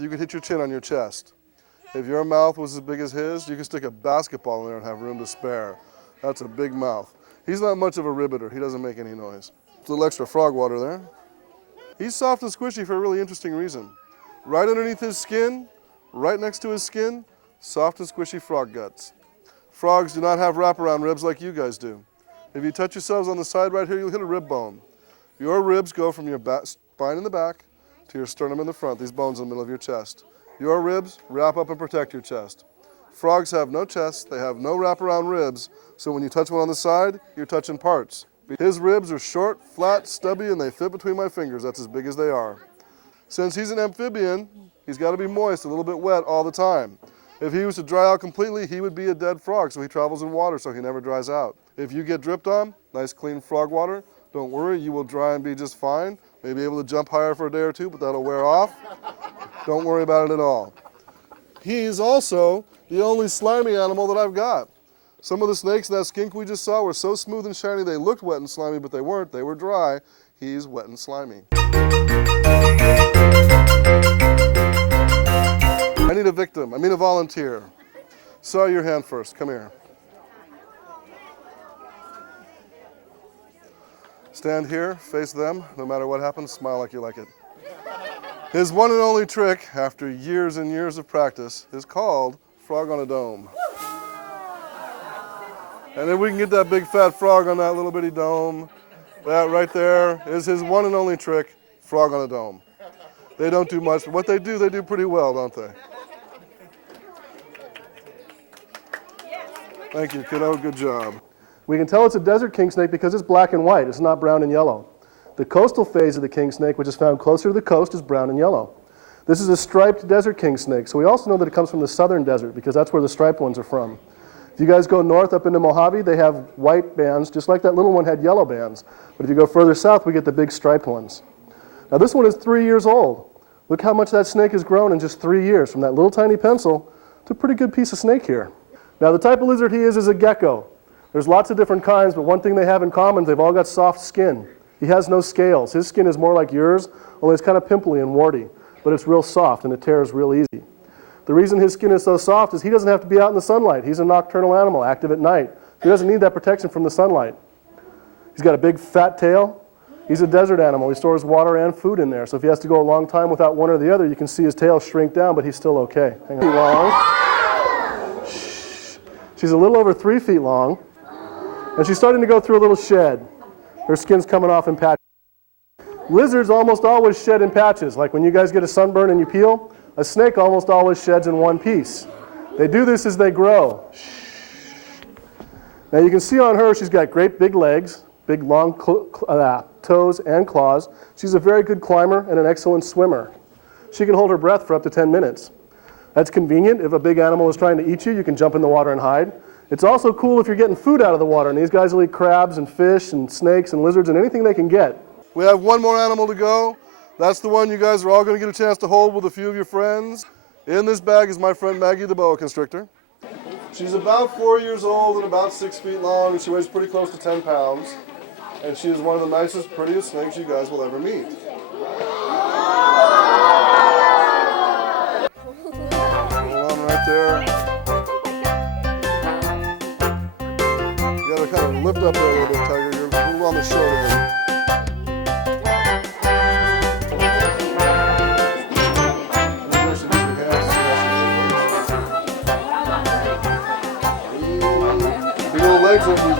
You could hit your chin on your chest. If your mouth was as big as his, you could stick a basketball in there and have room to spare. That's a big mouth. He's not much of a ribbitor. He doesn't make any noise. A little extra frog water there. He's soft and squishy for a really interesting reason. Right underneath his skin, right next to his skin, soft and squishy frog guts. Frogs do not have wraparound ribs like you guys do. If you touch yourselves on the side right here, you'll hit a rib bone. Your ribs go from your spine in the back to your sternum in the front, these bones in the middle of your chest. Your ribs wrap up and protect your chest. Frogs have no chest, they have no wraparound ribs, so when you touch one on the side, you're touching parts. His ribs are short, flat, stubby, and they fit between my fingers. That's as big as they are. Since he's an amphibian, he's got to be moist, a little bit wet all the time. If he was to dry out completely, he would be a dead frog, so he travels in water so he never dries out. If you get dripped on, nice clean frog water, don't worry, you will dry and be just fine. Maybe able to jump higher for a day or two, but that'll wear off. Don't worry about it at all. He's also the only slimy animal that I've got. Some of the snakes in that skink we just saw were so smooth and shiny they looked wet and slimy, but they weren't. They were dry. He's wet and slimy. I need a victim. I mean a volunteer. Saw your hand first. Come here. Stand here, face them. No matter what happens, smile like you like it. His one and only trick, after years and years of practice, is called frog on a dome. And if we can get that big fat frog on that little bitty dome, that right there is his one and only trick, frog on a dome. They don't do much, but what they do pretty well, don't they? Thank you, kiddo, good job. We can tell it's a desert king snake because it's black and white, it's not brown and yellow. The coastal phase of the king snake, which is found closer to the coast, is brown and yellow. This is a striped desert king snake, so we also know that it comes from the southern desert because that's where the striped ones are from. If you guys go north up into Mojave, they have white bands, just like that little one had yellow bands. But if you go further south, we get the big striped ones. Now this one is 3 years old. Look how much that snake has grown in just 3 years, from that little tiny pencil to a pretty good piece of snake here. Now the type of lizard he is a gecko. There's lots of different kinds, but one thing they have in common, they've all got soft skin. He has no scales. His skin is more like yours, only it's kind of pimply and warty, but it's real soft and it tears real easy. The reason his skin is so soft is he doesn't have to be out in the sunlight. He's a nocturnal animal, active at night. He doesn't need that protection from the sunlight. He's got a big fat tail. He's a desert animal. He stores water and food in there, so if he has to go a long time without one or the other, you can see his tail shrink down, but he's still okay. Hang on. Long. She's a little over 3 feet long. And she's starting to go through a little shed. Her skin's coming off in patches. Lizards almost always shed in patches. Like when you guys get a sunburn and you peel, a snake almost always sheds in one piece. They do this as they grow. Now you can see on her, she's got great big legs, big long toes and claws. She's a very good climber and an excellent swimmer. She can hold her breath for up to 10 minutes. That's convenient. If a big animal is trying to eat you, you can jump in the water and hide. It's also cool if you're getting food out of the water, and these guys will eat crabs and fish and snakes and lizards and anything they can get. We have one more animal to go. That's the one you guys are all going to get a chance to hold with a few of your friends. In this bag is my friend Maggie the boa constrictor. She's about 4 years old and about 6 feet long, and she weighs pretty close to 10 pounds. And she is one of the nicest, prettiest snakes you guys will ever meet. Hold on right there. You gotta kind of lift up there a little bit, Tiger. You're a little on the short end. Big old legs up these